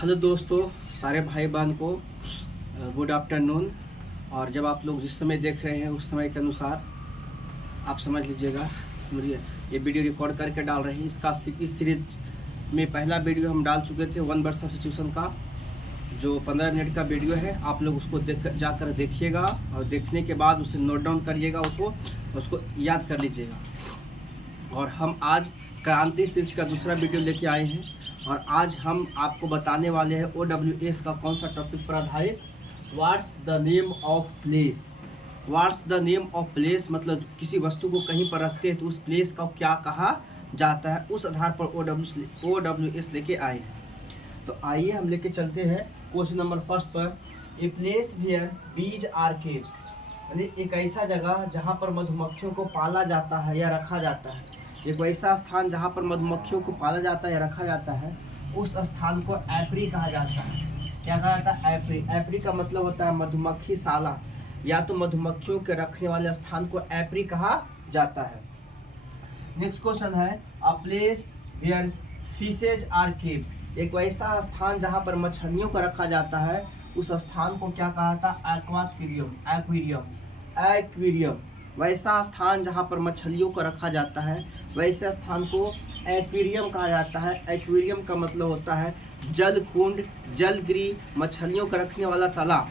Hello दोस्तों, सारे भाई बहन को गुड आफ्टरनून। और जब आप लोग जिस समय देख रहे हैं उस समय के अनुसार आप समझ लीजिएगा। समझिए, ये वीडियो रिकॉर्ड करके डाल रहे हैं। इस सीरीज में पहला वीडियो हम डाल चुके थे वन वर्ड सब्स्टिट्यूशन का, जो 15 मिनट का वीडियो है। आप लोग उसको जाकर देखिएगा और देखने के बाद उसे नोट डाउन करिएगा, उसको याद कर लीजिएगा। और हम आज क्रांति सीरीज का दूसरा वीडियो लेके आए हैं और आज हम आपको बताने वाले हैं OWS का कौन सा टॉपिक पर आधारित, what's the name of place. What's the name of place मतलब किसी वस्तु को कहीं पर रखते हैं तो उस प्लेस का क्या कहा जाता है, उस आधार पर OWS लेके आए हैं। तो आइए हम लेके चलते हैं क्वेश्चन नंबर फर्स्ट पर। ए place where bees are capped, यानी एक ऐसा जगह जहाँ पर मधुमक्खियों को पाला जाता है या रखा जाता है। एक ऐसा स्थान जहाँ पर मधुमक्खियों को पाला जाता है या रखा जाता है, उस स्थान को एपरी कहा जाता है। क्या कहा जाता है? एपरी। एपरी का मतलब होता है मधुमक्खी शाला, या तो मधुमक्खियों के रखने वाले स्थान को एपरी कहा जाता है। नेक्स्ट क्वेश्चन है a place where fishes are kept, एक वैसा स्थान जहाँ पर मछलियों को रखा जाता है, उस स्थान को क्या कहा था? एक्वाक्वेरियम। एक्वेरियम एक्वेरियम वैसा स्थान जहाँ पर मछलियों को रखा जाता है, वैसे स्थान को एक्वेरियम कहा जाता है। एक्वेरियम का मतलब होता है जल कुंड, जलगृह, मछलियों को रखने वाला तालाब।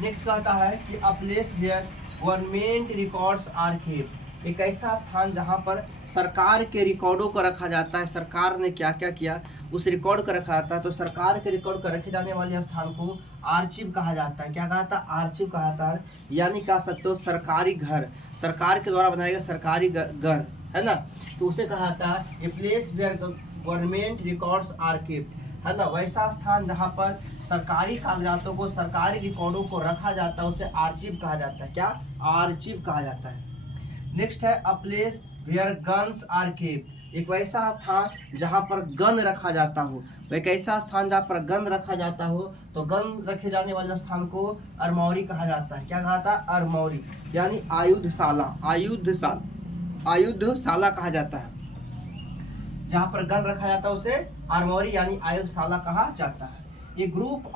नेक्स्ट कहता है कि a place where government records are kept, एक ऐसा स्थान जहाँ पर सरकार के रिकॉर्डों को रखा जाता है। सरकार ने क्या क्या किया उस रिकॉर्ड को रखा जाता है। तो सरकार के रिकॉर्ड को रखे जाने वाले स्थान को आर्चिव कहा जाता है। क्या कहा था? आर्चिव कहा जाता है। यानी कह सकते हो सरकारी घर, सरकार के द्वारा बनाया गया सरकारी घर है ना, तो उसे कहा जाता है a place where government records are kept, है ना। वैसा स्थान जहाँ पर सरकारी कागजातों को, सरकारी रिकॉर्डों को रखा जाता है, उसे आर्चिव कहा जाता है। क्या? आर्चिव कहा जाता है। नेक्स्ट है a place where guns are kept, एक वैसा स्थान जहाँ पर गन रखा जाता हो। एक ऐसा स्थान जहाँ पर गन रखा जाता हो, तो गन रखे जाने वाले स्थान को अरमौरी कहा जाता है। क्या कहा था? अरमौरी, यानी आयुधशाला। आयुधशाला कहा जाता है। जहाँ पर गन रखा जाता है उसे अरमौरी यानी आयुधशाला कहा जाता है। A group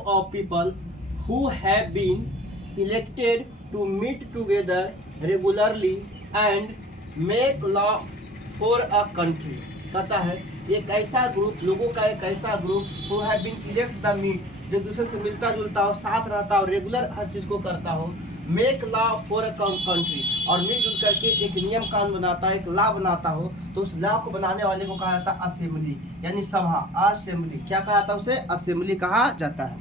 of people who have been elected to meet together regularly and make law for a country, कहता है एक ऐसा ग्रुप, लोगों का एक ऐसा group who have been elect the meet, जो दूसरे से मिलता जुलता हो, साथ रहता हो, रेगुलर हर चीज को करता हो। Make law for a country, और मिलजुल करके एक नियम कानून बनाता है, एक लॉ बनाता हो, तो उस लॉ को बनाने वाले को कहा जाता है असेंबली, यानी सभा। असेंबली क्या कहा जाता है? उसे असेंबली कहा जाता है।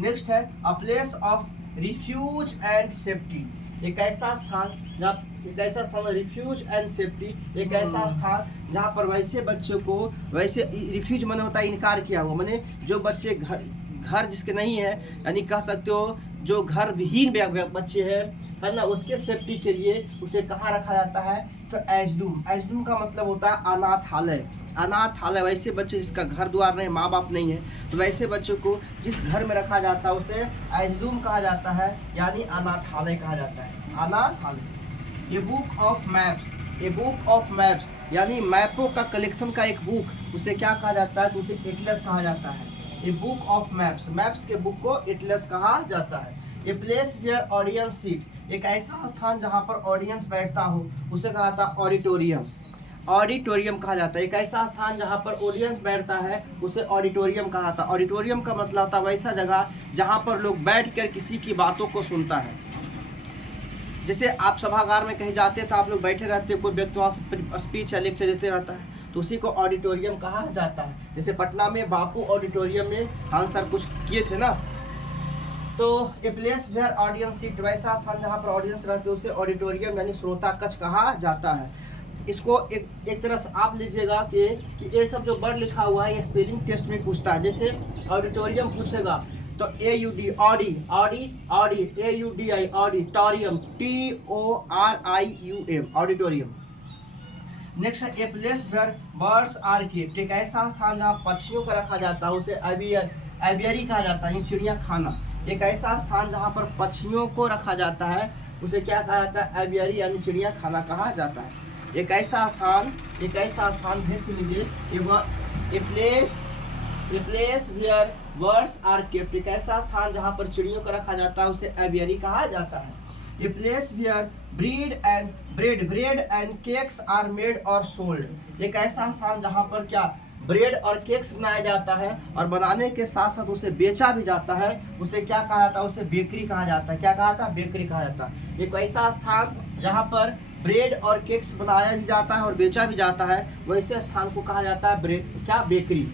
नेक्स्ट है a place of refuge and safety, एक ऐसा स्थान रिफ्यूज एंड सेफ्टी, एक ऐसा स्थान जहाँ पर वैसे बच्चों को, वैसे रिफ्यूज माने होता है इनकार किया हुआ, माने जो बच्चे घर जिसके नहीं है, यानी कह सकते हो जो घर विहीन बच्चे हैं, है ना, उसके सेफ्टी के लिए उसे कहाँ रखा जाता है? तो एजडूम का मतलब होता है अनाथालय। वैसे बच्चे जिसका घर द्वार नहीं, माँ बाप नहीं है, तो वैसे बच्चों को जिस घर में रखा जाता है उसे एजडूम कहा जाता है, यानी अनाथालय कहा जाता है। अनाथालय। ए बुक ऑफ मैप्स, यानी मैपों का कलेक्शन का एक बुक, उसे क्या कहा जाता है? तो उसे एटलस कहा जाता है। ए बुक ऑफ मैप्स के बुक को एटलस कहा जाता है। A place where audience sit, एक ऐसा स्थान जहाँ पर ऑडियंस बैठता हो, उसे कहा जाता है ऑडिटोरियम कहा जाता है। एक ऐसा स्थान जहाँ पर ऑडियंस बैठता है उसे ऑडिटोरियम कहा जाता है। ऑडिटोरियम का मतलब होता है वैसा जगह जहाँ पर लोग बैठकर किसी की बातों को सुनता है। जैसे आप सभागार में कहीं जाते हैं तो आप लोग बैठे रहते हैं, कोई व्यक्ति वहाँ स्पीच या लेक्चर देते रहता है, तो उसी को ऑडिटोरियम कहा जाता है। जैसे पटना में बापू ऑडिटोरियम में आंसर कुछ किए थे ना, तो a place where audience sit, वैसा स्थान जहाँ पर ऑडियंस रहते हैं उसे ऑडिटोरियम यानी श्रोता कक्ष कहा जाता है। इसको एक तरह से आप लीजिएगा कि ये सब जो वर्ड लिखा हुआ है ये स्पेलिंग टेस्ट में पूछता है। जैसे ऑडिटोरियम पूछेगा तो AUD audi AUDI auditorium TORIUM auditorium. Next है a place where birds are kept, एक ऐसा स्थान जहाँ पक्षियों को रखा जाता है उसे एवियरी कहा जाता है, चिड़िया खाना। एक ऐसा स्थान जहाँ पर पक्षियों को रखा जाता है उसे क्या कहा जाता है? एवियरी यानी चिड़िया खाना कहा जाता है। एक ऐसा स्थान फिर से लीजिए, a place where birds are kept, एक ऐसा स्थान जहाँ पर चिड़ियों को रखा जाता है उसे एवियरी कहा जाता है। A place where bread and cakes are made और सोल्ड, एक ऐसा स्थान जहाँ पर क्या ब्रेड और केक्स बनाया जाता है और बनाने के साथ साथ उसे बेचा भी जाता है, उसे क्या कहा जाता है, उसे बेकरी कहा जाता है। क्या कहा जाता है? बेकरी कहा जाता है। एक ऐसा स्थान जहाँ पर ब्रेड और केक्स बनाया भी जाता है और बेचा भी जाता है, वैसे स्थान को कहा जाता है बेकरी,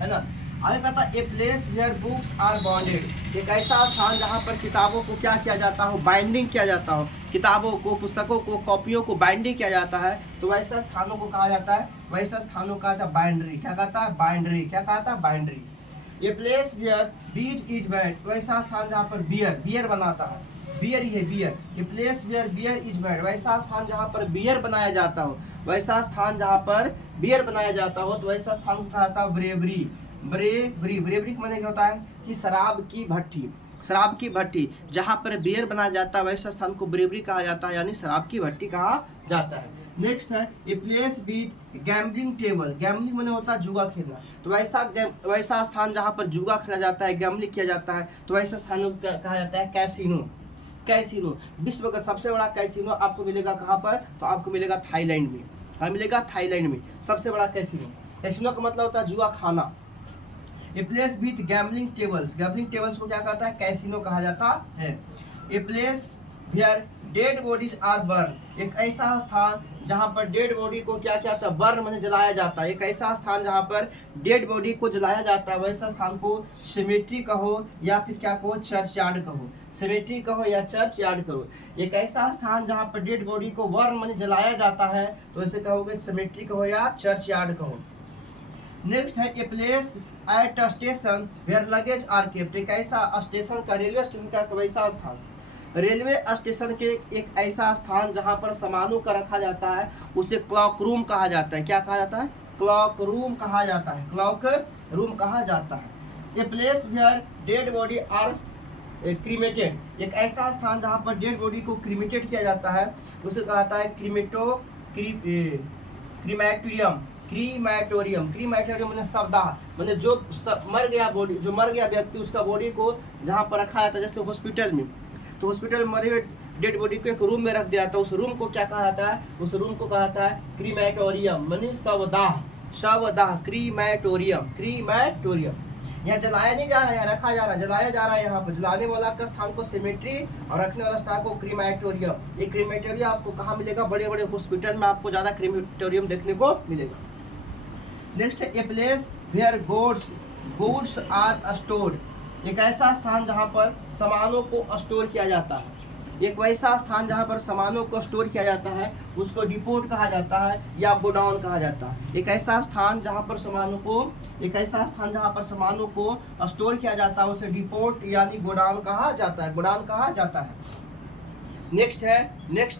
है ना। आगे कहता है a place where books are bonded, एक ऐसा स्थान जहाँ पर किताबों को क्या किया जाता हो, बाइंडिंग किया जाता हो, किताबों को, पुस्तकों को, कॉपियों को बाइंडिंग किया जाता है, तो वैसे स्थानों को कहा जाता है, वैसे स्थानों का बाइंड्री। क्या कहता है? बाइंड्री। क्या कहता है? Bindery. A place where beer is made, वैसा स्थान जहाँ पर बियर बनाता है, beer. A place where beer is made, वैसा स्थान जहाँ पर बियर बनाया जाता हो, वैसा स्थान जहाँ पर बियर बनाया जाता हो, तो वैसा स्थान को कहा जाता है ब्रेवरी का मतलब क्या होता है कि शराब की भट्टी जहाँ पर बियर बनाया जाता है, वैसा स्थान को ब्रेवरी कहा जाता है, यानी शराब की भट्टी कहा जाता है। नेक्स्ट है a place with gambling table, gambling मतलब होता है जुआ खेलना, तो वैसा स्थान जहाँ पर जुआ खेला जाता है, गैम्बलिंग किया जाता है, तो वैसा स्थान को कहा जाता है कैसीनो। विश्व का सबसे बड़ा कैसीनो आपको मिलेगा कहाँ पर? तो आपको मिलेगा थाईलैंड में। हाँ, मिलेगा थाईलैंड में सबसे बड़ा कैसीनो का मतलब होता है जुआ खाना। A place with gambling tables को क्या कहता है? कैसीनो कहा जाता है। A place where dead bodies are burn, एक ऐसा स्थान जहाँ पर डेड बॉडी को क्या क्या था? बर्न माने जलाया जाता है। एक ऐसा स्थान जहाँ पर डेड बॉडी को जलाया जाता है, वैसा स्थान को सेमेट्री कहो या फिर क्या कहो? चर्चयार्ड कहो। सेमेट्री कहो या चर्चयार्ड कहो। एक ऐसा स्थान जहाँ पर डेड बॉडी को बर्न माने जलाया जाता है, तो ऐसे कहोगे सेमेट्री कहो या चर्चयार्ड कहो। नेक्स्ट है a place at station where luggage are kept, एक ऐसा स्टेशन का, रेलवे स्टेशन का वैसा स्थान, रेलवे स्टेशन के एक ऐसा स्थान जहां पर सामानों का रखा जाता है, उसे क्लॉक रूम कहा जाता है। क्या कहा जाता है? क्लॉक रूम कहा जाता है। A place where dead body are cremated, एक ऐसा स्थान जहां पर डेड बॉडी को क्रीमेटेड किया जाता है, उसे कहा जाता है क्रीमेटोरियम मैंने शवदाह, मैंने जो मर गया व्यक्ति, उसका बॉडी को जहाँ पर रखा जाता है, जैसे हॉस्पिटल में, तो हॉस्पिटल में मरे हुए डेड बॉडी को एक रूम में रख दिया जाता है, उस रूम को क्या कहा जाता है? उस रूम को कहा जाता है क्रीमेटोरियम, माने शवदाह। क्रीमेटोरियम। यहाँ जलाया नहीं जा रहा है, यहाँ रखा जा रहा है, जलाया जा रहा है। यहाँ पर जलाने वाला का स्थान को सेमेट्री और रखने वाला स्थान को क्रीमेटोरियम। ये क्रीमेटोरियम आपको कहाँ मिलेगा? बड़े बड़े हॉस्पिटल में आपको ज्यादा क्रीमेटोरियम देखने को मिलेगा। नेक्स्ट है a place where goods are stored, एक ऐसा स्थान जहाँ पर सामानों को स्टोर किया जाता है। एक वैसा स्थान जहाँ पर सामानों को स्टोर किया जाता है, उसको डिपोट कहा जाता है या गोडाउन कहा जाता है। एक ऐसा स्थान जहाँ पर सामानों को स्टोर किया जाता है, उसे डिपोट यानी गोडाउन कहा जाता है। नेक्स्ट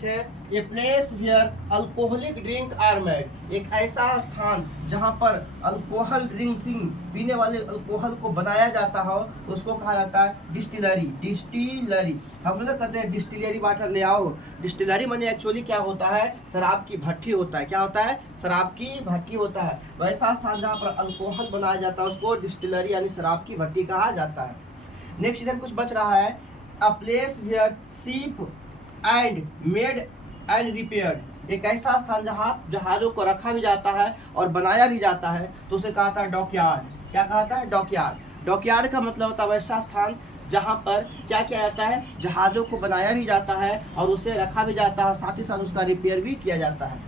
है a place where alcoholic drink are made, एक ऐसा स्थान जहाँ पर अल्कोहल ड्रिंक्सिंग, पीने वाले अल्कोहल को बनाया जाता हो, उसको कहा जाता है डिस्टिलरी। हम लोग कहते हैं डिस्टिलरी वाटर ले आओ। डिस्टिलरी माने एक्चुअली क्या होता है? शराब की भट्टी होता है। क्या होता है? शराब की भट्टी होता है। वैसा स्थान जहाँ पर अल्कोहल बनाया जाता है, उसको डिस्टिलरी यानी शराब की भट्टी कहा जाता है। नेक्स्ट इधर कुछ बच रहा है, a place where ship and made and repaired, एक ऐसा स्थान जहाँ जहाजों को रखा भी जाता है और बनाया भी जाता है, तो उसे कहा था डॉकयार्ड। क्या कहा था? डॉकयार्ड का मतलब होता है वैसा स्थान जहाँ पर क्या किया जाता है? जहाजों को बनाया भी जाता है और उसे रखा भी जाता है, साथ ही साथ उसका रिपेयर भी किया जाता है,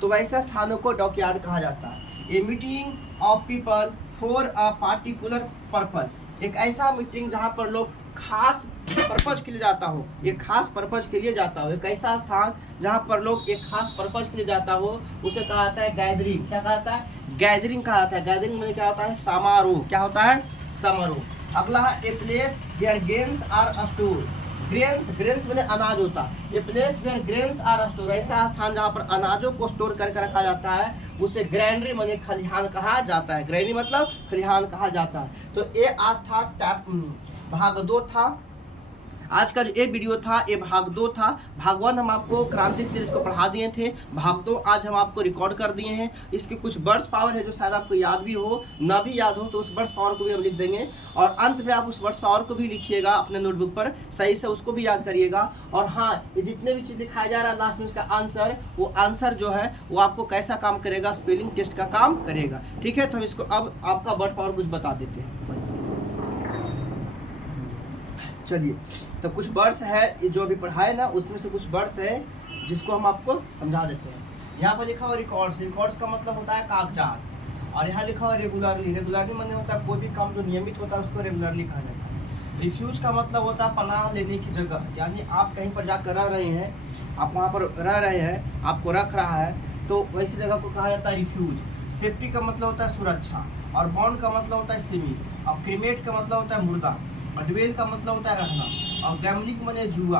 तो वैसे स्थानों को डॉकयार्ड कहा जाता है। A meeting of people for a particular purpose, एक ऐसा मीटिंग जहाँ पर लोग खास पर्पज के लिए जाता हो, एक खास पर्पज के लिए जाता हो। एक ऐसा स्थान जहाँ पर लोग एक खास पर्पज के लिए जाता हो, उसे कहा जाता है गैदरिंग। क्या कहा जाता है? गैदरिंग कहा जाता है। गैदरिंग में क्या होता है? समारोह। क्या होता है? समारोह। अगला है a place where grains are stored, grains मैंने अनाज होता है। A place where grains are stored, ऐसा स्थान जहाँ पर अनाजों को स्टोर करके रखा जाता है, उसे ग्रैनरी माने खलिहान कहा जाता है। ग्रैनरी मतलब खलिहान कहा जाता है। तो ये आज था भाग 2 था। आज का जो ये वीडियो था ये भाग 2 था। भाग 1 हम आपको क्रांति सीरीज को पढ़ा दिए थे, भाग 2 आज हम आपको रिकॉर्ड कर दिए हैं। इसके कुछ वर्ड्स पावर है जो शायद आपको याद भी हो, ना भी याद हो तो उस वर्ड्स पावर को भी हम लिख देंगे और अंत में आप उस वर्ड्स पावर को भी लिखिएगा अपने नोटबुक पर, सही से उसको भी याद करिएगा। और हाँ, ये जितने भी चीज़ लिखाया जा रहा है लास्ट में उसका आंसर, वो आंसर जो है वो आपको कैसा काम करेगा, स्पेलिंग टेस्ट का काम करेगा। ठीक है, तो हम इसको अब आपका वर्ड पावर कुछ बता देते हैं। चलिए, तो कुछ वर्ड्स है जो अभी पढ़ाए ना, उसमें से कुछ वर्ड्स है जिसको हम आपको समझा देते हैं। यहाँ पर लिखा हुआ रिकॉर्ड्स, रिकॉर्ड्स का मतलब होता है कागजात, और यहाँ लिखा हुआ रेगुलरली, रेगुलरली मतलब होता है कोई भी काम जो नियमित होता है उसको रेगुलरली कहा जाता है। रिफ्यूज का मतलब होता है पनाह लेने की जगह, यानी आप कहीं पर जाकर रह रहे हैं, आप वहाँ पर रह रहे हैं, आपको रख रहा है, तो वैसी जगह को कहा जाता है रिफ्यूज। सेफ्टी का मतलब होता है सुरक्षा, और बॉन्ड का मतलब होता है सीमित, और क्रीमेट का मतलब होता है मुर्दा, और ड्वेल का मतलब होता है रहना, और गैमलिंग मने जुआ,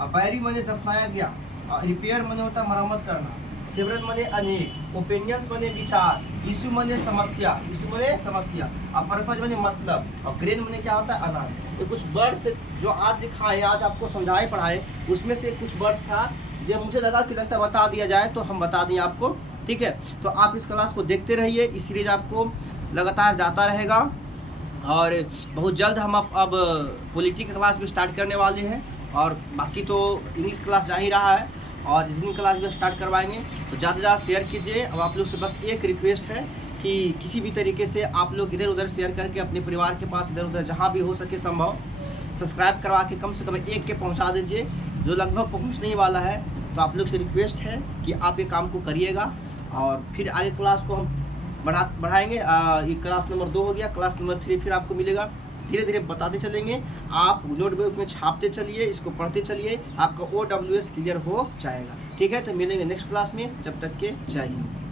और बैरी मने दफनाया गया, और रिपेयर मने होता है मरम्मत करना, सेवरन मने अनेक, ओपिनियंस मने विचार, इशू मने समस्या, इशू मने समस्या, और पर्पज मने मतलब, और ग्रेन मने क्या होता है अनाज। ये कुछ वर्ड्स जो आज लिखा है, आज आपको समझाए पढ़ाए, उसमें से कुछ वर्ड्स था जो मुझे लगा कि लगता बता दिया जाए तो हम बता दें आपको। ठीक है, तो आप इस क्लास को देखते रहिए, इस सीरीज आपको लगातार जाता रहेगा। और बहुत जल्द हम अब पॉलिटी का क्लास भी स्टार्ट करने वाले हैं, और बाकी तो इंग्लिश क्लास जा ही रहा है, और रीजनिंग क्लास भी स्टार्ट करवाएंगे। तो ज़्यादा से ज़्यादा शेयर कीजिए। अब आप लोग से बस एक रिक्वेस्ट है कि किसी भी तरीके से आप लोग इधर उधर शेयर करके अपने परिवार के पास इधर उधर जहाँ भी हो सके संभव सब्सक्राइब करवा के कम से कम 1 के पहुँचा दीजिए, जो लगभग पहुँचने ही वाला है। तो आप लोग से रिक्वेस्ट है कि आप ये काम को करिएगा, और फिर आगे क्लास को हम बढ़ाएंगे। ये क्लास नंबर 2 हो गया, क्लास नंबर 3 फिर आपको मिलेगा। धीरे धीरे बताते चलेंगे, आप नोटबुक में छापते चलिए, इसको पढ़ते चलिए, आपका OWS क्लियर हो जाएगा। ठीक है, तो मिलेंगे नेक्स्ट क्लास में, जब तक के जय हिंद।